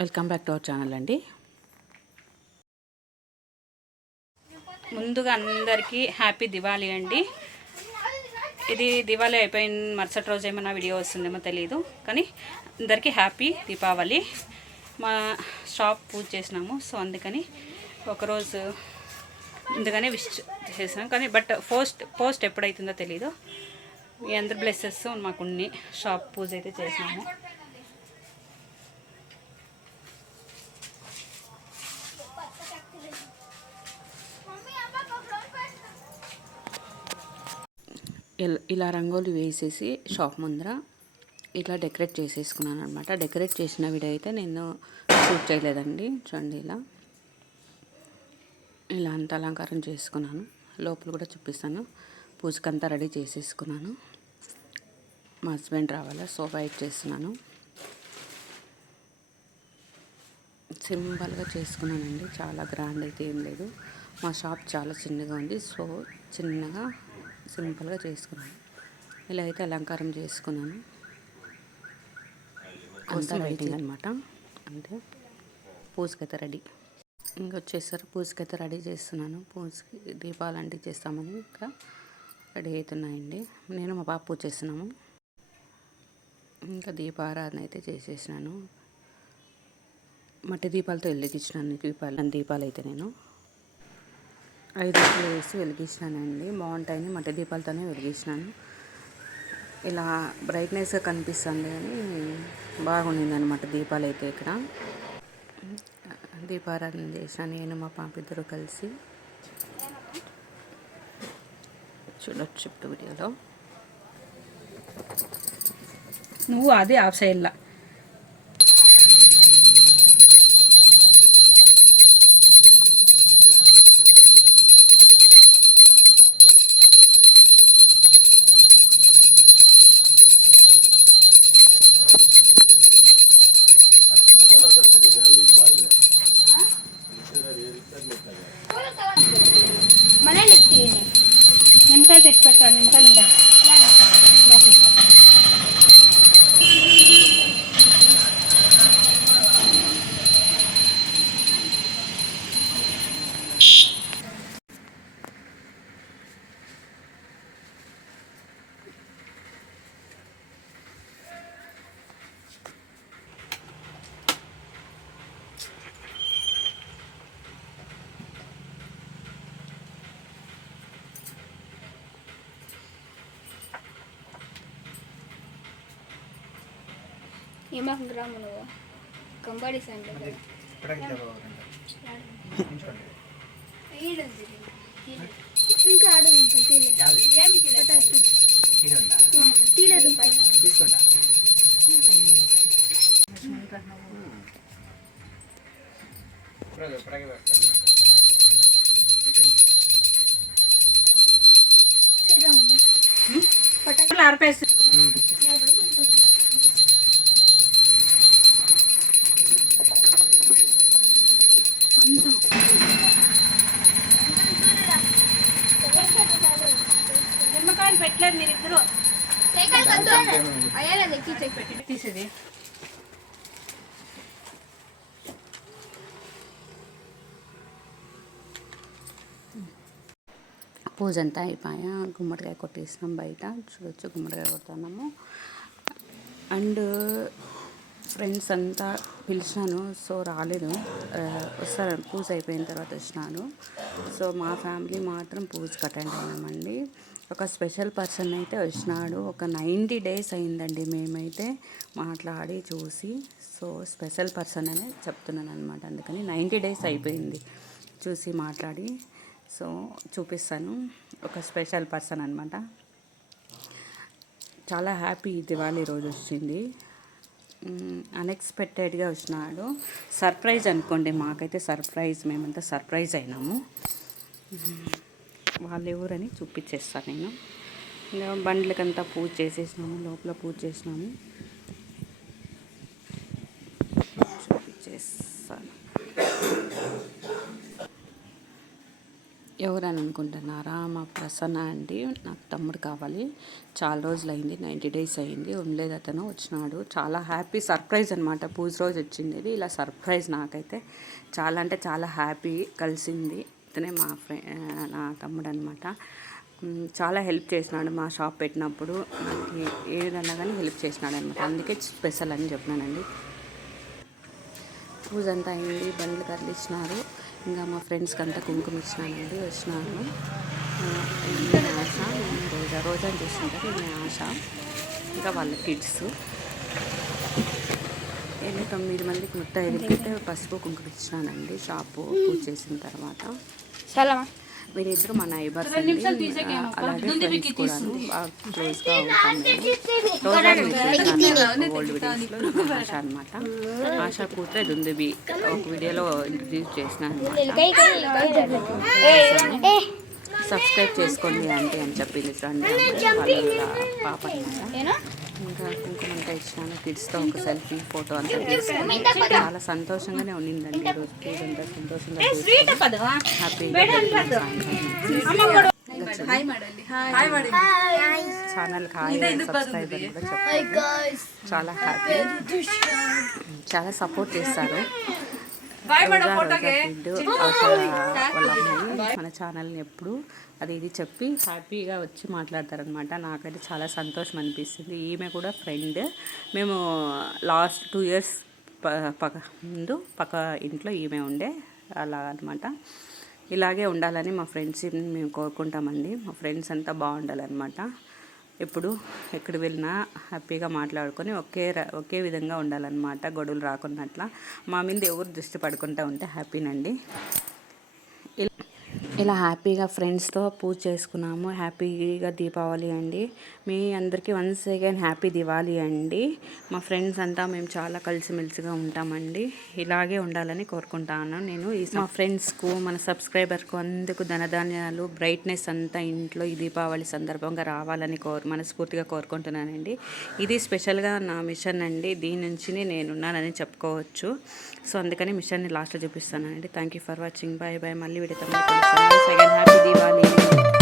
Welcome back to our channel అండి. ముందుగా అందరికీ హ్యాపీ దివాళీ అండి. ఇది దివాళీ అయిపోయిన మరుసటి రోజు ఏమైనా వీడియో వస్తుందేమో తెలియదు, కానీ అందరికీ హ్యాపీ దీపావళి. మా షాప్ పూజ చేసినాము, సో అందుకని ఒకరోజు ముందుగానే విష్ చేసాం. కానీ పోస్ట్ ఎప్పుడైతుందో తెలీదు. మీ అందరి బ్లెస్సెస్ మాకున్ని షాప్ పూజ అయితే చేసినాము. ఇలా రంగోలి వేసేసి షాప్ ముందర ఇట్లా డెకరేట్ చేసేసుకున్నాను అనమాట. డెకరేట్ చేసిన వీడియో అయితే నేను షూట్ చేయలేదండి. చూడండి, ఇలా అంత అలంకారం చేసుకున్నాను. లోపల కూడా చూపిస్తాను. పూజకంతా రెడీ చేసేసుకున్నాను. మా హస్బెండ్ రావాలా, సో వెయిట్ చేస్తున్నాను. సింపుల్గా చేసుకున్నానండి, చాలా గ్రాండ్ అయితే ఏం లేదు. మా షాప్ చాలా చిన్నగా ఉంది, సో చిన్నగా సింపుల్గా చేసుకున్నాను. ఇలా అయితే అలంకారం చేసుకున్నాను. అంతా వెయిటింగ్ అనమాట. అంటే పూజకైతే రెడీ. ఇంకొచ్చేసరికి పూజకైతే రెడీ చేస్తున్నాను. పూజకి దీపాలు చేస్తామని ఇంకా రెడీ అవుతున్నాయండి. నేను మా పాప పూజ చేస్తున్నాము. ఇంకా దీపారాధన అయితే చేసేసినాను. మట్టి దీపాలతో వెలిగించినాను. దీపాలు అయితే నేను 5 వేసి వెలిగించినానండి. బాగుంటాయని మట్టి దీపాలతోనే వెలిగించినాను. ఇలా బ్రైట్నెస్గా కనిపిస్తుంది, కానీ బాగుండింది అనమాట దీపాలు అయితే. ఇక్కడ దీపారాధన చేసిన నేను మా పాప ఇద్దరు కలిసి చూడొచ్చు ఇప్పుడు వీడియోలో. నువ్వు అది ఆఫ్ సైడ్లా నిమ్మకాయలు తెచ్చి పెట్టాను. నిమ్మకాయలు ఉంటాయి. ఏమాకు గ్రాము నువ్వు కంబాడి సండే ఇంకా ఆడు తీలేదు తీసుకుంటా. పటాకులు ఆర్పేసి నిమ్మకాయలు పెట్టలేదు మీరిద్దరు. తీసేది పూజ అంతా అయిపోయా. గుమ్మడికాయ కొట్టేసినాం బయట. చూడొచ్చు, గుమ్మడికాయ కొడుతున్నాము. అండ్ ఫ్రెండ్స్ అంతా పిలిచినాను, సో రాలేదు. వస్తారు, పూజ అయిపోయిన తర్వాత వచ్చినాను. సో మా ఫ్యామిలీ మాత్రం పూజకి అటెండ్ అయినామండి. ఒక స్పెషల్ పర్సన్ అయితే వచ్చినాడు. ఒక 90 days అయిందండి మేమైతే మాట్లాడి చూసి. సో స్పెషల్ పర్సన్ అనే చెప్తున్నాను అనమాట. అందుకని 90 days అయిపోయింది చూసి మాట్లాడి. సో చూపిస్తాను. ఒక స్పెషల్ పర్సన్ అనమాట. చాలా హ్యాపీ దివాళీ రోజు వచ్చింది. అన్ఎక్స్పెక్టెడ్గా వచ్చినాడు. సర్ప్రైజ్ అనుకోండి, మాకైతే సర్ప్రైజ్. మేమంతా సర్ప్రైజ్ అయినాము. వాళ్ళు ఎవరని చూపించేస్తాను నేను. ఇంకా బండ్లకంతా పూజ చేసేసినాము, లోపల పూజ చేసినాము. చూపించేస్తాను. ఎవరని అనుకుంటున్నారా? మా ప్రసన్న అండి, నాకు తమ్ముడు కావాలి. చాలా రోజులు అయింది, 90 days అయింది, ఉండలేదు. అతను వచ్చినాడు. చాలా హ్యాపీ సర్ప్రైజ్ అనమాట. పూజ రోజు వచ్చింది ఇది. ఇలా సర్ప్రైజ్ నాకైతే చాలా అంటే చాలా హ్యాపీ. కలిసింది ఇతనే నా తమ్ముడు అనమాట. చాలా హెల్ప్ చేసినాడు మా షాప్ పెట్టినప్పుడు. నాకు ఏదన్నా కానీ హెల్ప్ చేసినాడు అనమాట. అందుకే స్పెషల్ అని చెప్పినానండి. పూజ అంతా అయింది, బండ్లు కదిలిచ్చినారు. ఇంకా మా ఫ్రెండ్స్కి అంతా కుంకుమ ఇచ్చినానండి. వచ్చినారు. ఈమె ఆశ, రోజా అని చూస్తుంటారు. ఈమె ఆశ, ఇంకా వాళ్ళ కిడ్స్. 9 మందికి ముత్తైదుకైతే పసుపు కుంకుమ ఇచ్చినానండి షాపు పూజ చేసిన తర్వాత. వీరిద్దరు మా నైబర్స్ అండి. అలాగే ఫ్రెండ్స్ కూడాను బాగా క్లోజ్గా ఉంటాం మేము. ఓల్డ్ వీడియోస్లో ఆశ అనమాట. ఆశ కూతురే దుందుబి ఒక వీడియోలో ఇంట్రడ్యూస్ చేసినాను అనమాట. సబ్స్క్రైబ్ చేసుకోండి ఆంటీ అని చెప్పింది ఫ్రెండ్ వాళ్ళ పాప అనమాట. ఇంకా కుంకుమ అంతా ఇచ్చినాను. కిడ్స్తో ఒక సెల్ఫీ ఫోటో అంతా తీసుకుని చాలా సంతోషంగానే ఉండిందండి. ఈరోజు పూజ అంతా సంతోషంగా హ్యాపీగా ఛానల్ సబ్స్క్రైబర్ కూడా చెప్పారు. చాలా హ్యాపీ, చాలా సపోర్ట్ చేస్తారు. వాళ్ళ అమ్మాయి మన ఛానల్ని ఎప్పుడు అది ఇది చెప్పి హ్యాపీగా వచ్చి మాట్లాడతారనమాట. నాకైతే చాలా సంతోషం అనిపిస్తుంది. ఈమె కూడా ఫ్రెండ్. మేము లాస్ట్ 2 years ముందు పక్క ఇంట్లో ఈమె ఉండే అలా అనమాట. ఇలాగే ఉండాలని మా ఫ్రెండ్స్ మేము కోరుకుంటామండి. మా ఫ్రెండ్స్ అంతా బాగుండాలన్నమాట. ఎప్పుడు ఎక్కడ వెళ్ళినా హ్యాపీగా మాట్లాడుకొని ఒకే విధంగా ఉండాలన్నమాట. గొడవలు రాకున్నట్ల మా మీద ఎవరు దృష్టి పడుకుంటూ ఉంటే హ్యాపీనండి. ఇలా హ్యాపీగా ఫ్రెండ్స్తో పూజ చేసుకున్నాము. హ్యాపీగా దీపావళి అండి. మీ అందరికీ వన్స్ అగైన్ హ్యాపీ దివాళీ అండి. మా ఫ్రెండ్స్ అంతా మేము చాలా కలిసిమెలిసిగా ఉంటామండి. ఇలాగే ఉండాలని కోరుకుంటాను నేను. మా ఫ్రెండ్స్కు, మన సబ్స్క్రైబర్కు అందుకు ధనధాన్యాలు, బ్రైట్నెస్ అంతా ఇంట్లో ఈ దీపావళి సందర్భంగా రావాలని మనస్ఫూర్తిగా కోరుకుంటున్నానండి. ఇది స్పెషల్గా నా మిషన్ అండి. దీని నుంచి నేనున్నానని చెప్పుకోవచ్చు. సో అందుకని మిషన్ని లాస్ట్లో చూపిస్తానండి. Thank you for watching. Bye bye. మళ్ళీ వీడియోతో సెకండ్ హ్యాపీ దివాళీ.